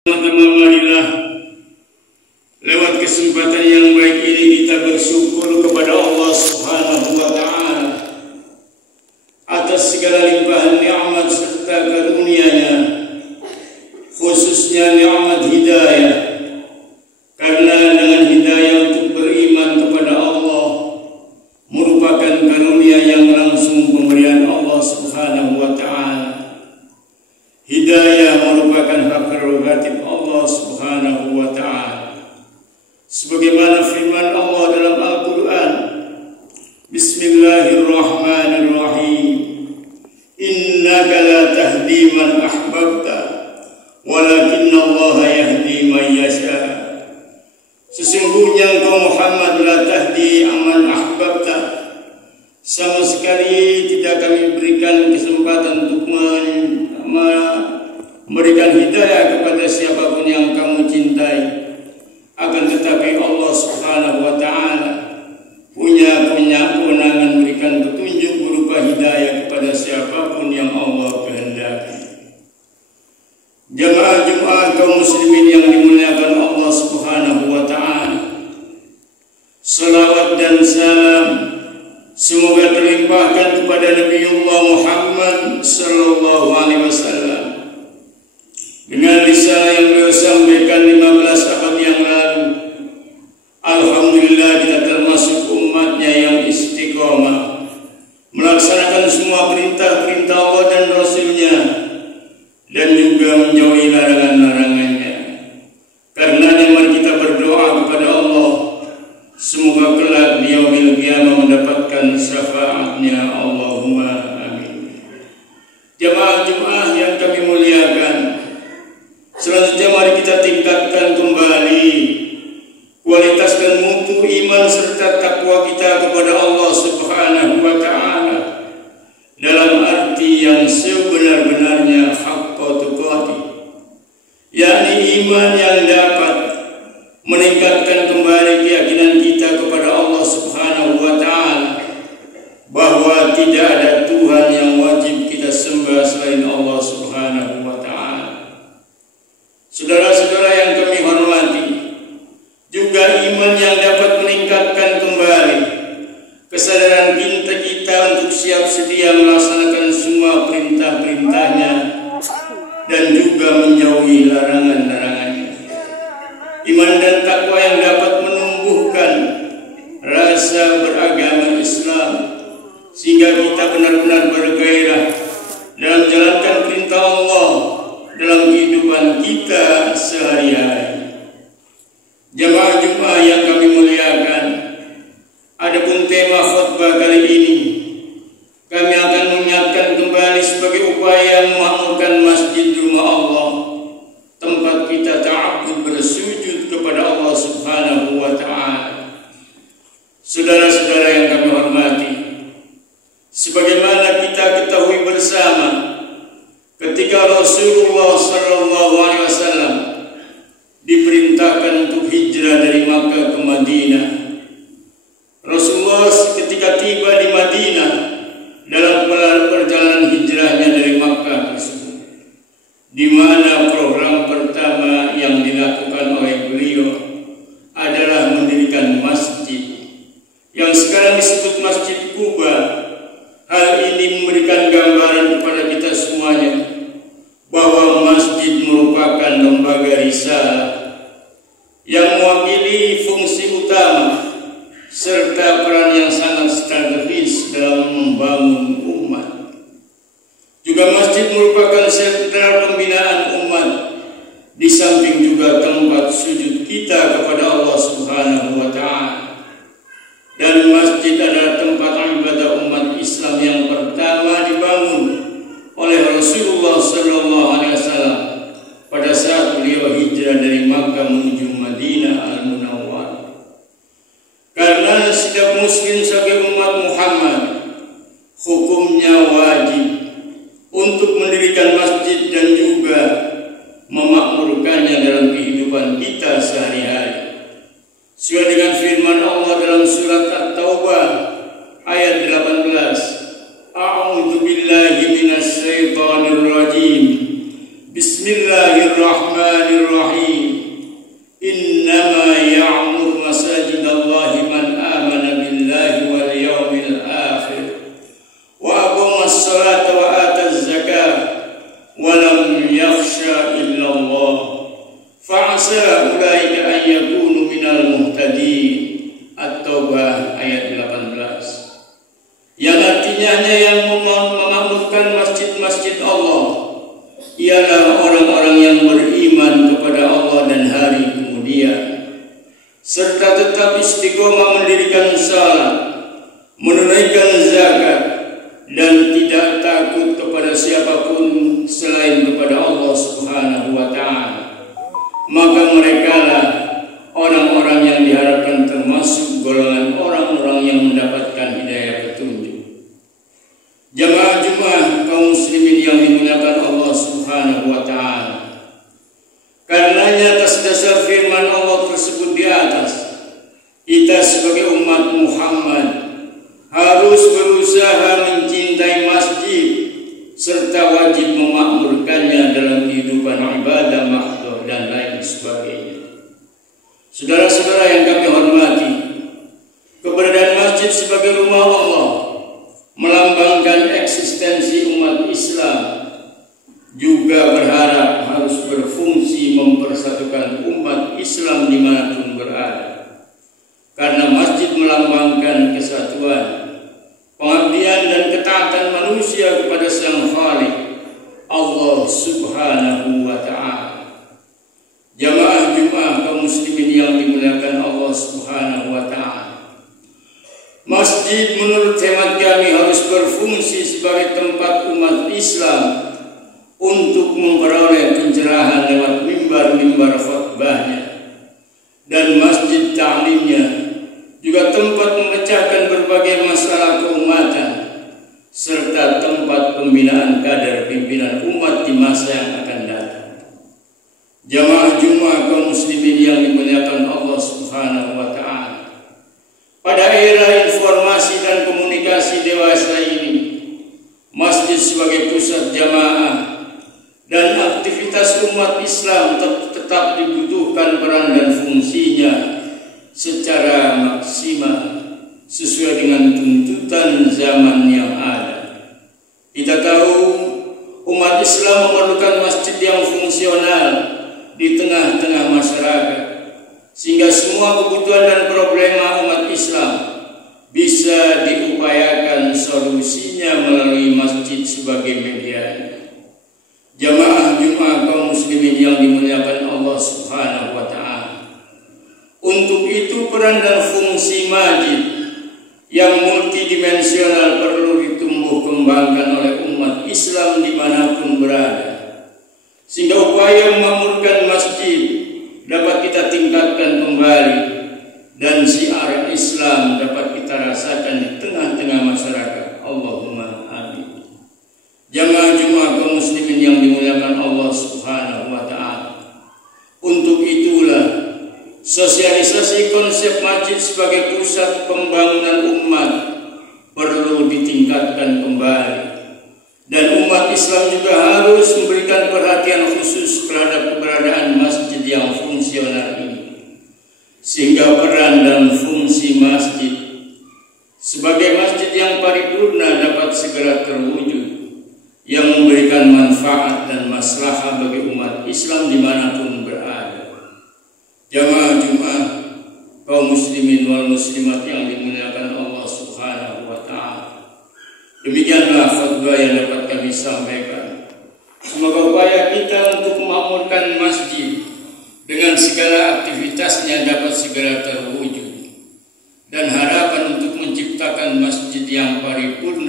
Marilah lewat kesempatan yang baik ini kita bersyukur kepada Allah Subhanahu wa Ta'ala atas segala limpahan nikmat serta karunia-Nya, khususnya nikmat hidayah. Karena dengan hidayah untuk beriman kepada Allah merupakan karunia yang langsung pemberian Allah Subhanahu wa Ta'ala. Hidayah merupakan hak prerogatif Allah Subhanahu wa Ta'ala. Sebagaimana firman Allah dalam Al-Quran, Bismillahirrahmanirrahim, Innaka la tahdi man ahbabta, walakinna Allah yahdi man yasha. Sesungguhnya engkau Muhammad la tahdi man ahbabta, sama sekali tidak kami berikan kesempatan untuk memberikan hidayah kepada siapapun yang kamu cintai. Akan tetapi Allah Subhanahu wa Ta'ala punya kewenangan memberikan petunjuk berupa hidayah kepada siapapun yang Allah kehendaki. Jamaah kaum muslimin yang dimuliakan Allah Subhanahu wa Ta'ala, salawat dan salam semoga terlimpahkan kepada Nabiullah Muhammad sallallahu alaihi wasallam dengan risalah yang beliau sampaikan 15 abad yang lalu. Alhamdulillah kita termasuk umatnya yang istiqomah melaksanakan semua perintah-perintah Allah dan Rasul-Nya dan juga menjauhi larangan-larangannya. Karenanya mari kita berdoa kepada Allah, semoga kelak di yaumil qiyamah mendapatkan syafaatnya. Allahumma amin. Jamaah yang kami muliakan, selanjutnya mari kita tingkatkan kembali kualitas dan mutu iman serta takwa kita kepada Allah Subhanahu wa Ta'ala dalam arti yang sebenar-benarnya haqqa tuqati, yakni iman yang dapat meningkatkan kembali keyakinan kita kepada Allah Subhanahu wa Ta'ala bahwa tidak ada Tuhan yang wajib kita sembah selain Allah Subhanahu wa Ta'ala. Saudara-saudara yang kami hormati, juga iman yang dapat meningkatkan kembali kesadaran kita untuk siap sedia melaksanakan semua perintah-perintahnya dan juga menjauhi larangan-larangannya. Iman dan takwa yang dapat menumbuhkan rasa beragama Islam sehingga kita benar-benar bergairah dalam menjalankan perintah Allah dalam kehidupan kita sehari-hari. Jamaah yang kami muliakan, adapun tema khutbah kali ini kami akan mengingatkan kembali sebagai upaya memakmurkan masjid rumah Allah, tempat kita ta'abbud bersujud kepada Allah Subhanahu wa Ta'ala. Saudara-saudara yang kami hormati, sebagaimana kita ketahui bersama, ketika Rasulullah sallallahu alaihi wasallam diperintahkan untuk hijrah dari Makkah ke Madinah, Rasulullah ketika tiba di Madinah dalam perjalanan hijrahnya dari Makkah tersebut, di mana program pertama yang dilakukan oleh beliau adalah mendirikan masjid yang sekarang disebut Masjid Quba. Hal ini memberikan gambaran kepada kita semuanya bahwa masjid merupakan lembaga risalah yang mewakili fungsi utama serta peran yang sangat strategis dalam membangun umat. Juga masjid merupakan sentra pembinaan umat, di samping juga tempat sujud kita kepada Allah Subhanahu wa Ta'ala. Dan masjid adalah tempat ibadah umat Islam yang pertama dibangun oleh Rasulullah sallallahu alaihi wasallam pada saat beliau hijrah dari Makkah menuju Madinah Al-Munawwarah. Karena setiap muslim sebagai umat Muhammad hukumnya wajib untuk mendirikan masjid dan juga memakmurkannya dalam kehidupan kita sehari-hari. Sesuai dengan firman Allah dalam surat At-Taubah ayat 18, A'udzu billahi minasy syaithanir rajim. Bismillahirrahmanirrahim. asa ulaika ayyakunu minal muhtadin. At-Taubah ayat 18. Yang artinya hanya yang memakmurkan masjid-masjid Allah ialah orang-orang yang beriman kepada Allah dan hari kemudian, serta tetap istiqomah mendirikan salat, menunaikan zakat, dan tidak takut kepada siapapun selain kepada Allah Subhanahu wa Ta'ala. Maka merekalah orang-orang yang diharapkan termasuk golongan orang-orang yang mendapatkan hidayah petunjuk. Jamaah Jumat kaum muslimin yang dimuliakan Allah Subhanahu wa Ta'ala, karenanya atas dasar firman Allah tersebut di atas, kita sebagai umat Muhammad harus berusaha mencintai masjid serta wajib memakmurkannya dalam kehidupan ibadah mahdoh dan lain sebagainya. Saudara-saudara yang kami hormati, keberadaan masjid sebagai rumah Allah melambangkan eksistensi umat Islam, juga berharap harus berfungsi mempersatukan umat Islam dimanapun berada. Karena masjid melambangkan kesatuan, pengabdian dan ketaatan manusia kepada Sang Khalik, Allah Subhanahu wa Ta'ala. Jamaah Jumat kaum muslimin yang dimuliakan Allah Subhanahu wa Ta'ala, masjid menurut hemat kami harus berfungsi sebagai tempat umat Islam untuk memperoleh pencerahan lewat mimbar-mimbar khutbahnya, dan masjid ta'limnya juga tempat memecahkan berbagai masalah keumatan serta tempat pembinaan kader pimpinan umat di masa yang akan datang. Jamaah Jumat kaum muslimin yang dimuliakan Allah Subhanahu wa Ta'ala, pada era informasi dan komunikasi dewasa ini, masjid sebagai pusat jamaah dan aktivitas umat Islam tetap dibutuhkan peran dan fungsinya secara maksimal sesuai dengan tuntutan zaman yang ada. Kita tahu umat Islam memerlukan masjid yang fungsional di tengah-tengah masyarakat, sehingga semua kebutuhan dan problema umat Islam bisa diupayakan solusinya melalui masjid sebagai media. Jamaah Jumat kaum muslimin yang dimuliakan Allah Subhanahu wa Ta'ala, untuk itu peran dan fungsi masjid yang multidimensional perlu ditumbuh kembangkan oleh umat Islam dimanapun berada, sehingga upaya memakmurkan masjid dapat kita tingkatkan kembali dan syiar Islam dapat kita rasakan di tengah-tengah masyarakat. Allahumma amin. Jamaah Jumat kaum muslimin yang dimuliakan Allah Subhanahu wa Ta'ala, untuk itulah sosialisasi konsep masjid sebagai pusat pembangunan umat perlu ditingkatkan kembali, dan umat Islam juga harus memberikan perhatian khusus terhadap keberadaan masjid yang fungsional ini, sehingga peran dan fungsi masjid sebagai masjid yang paripurna dapat segera terwujud, yang memberikan manfaat dan maslahah bagi umat Islam dimanapun berada. Jamaah Jumat kaum muslimin wal muslimat yang dimuliakan Allah Subhanahu wa Ta'ala, demikianlah khutbah yang dapat kami sampaikan. Semoga upaya kita untuk memakmurkan masjid dengan segala aktivitasnya dapat segera terwujud, dan harapan untuk menciptakan masjid yang paripurna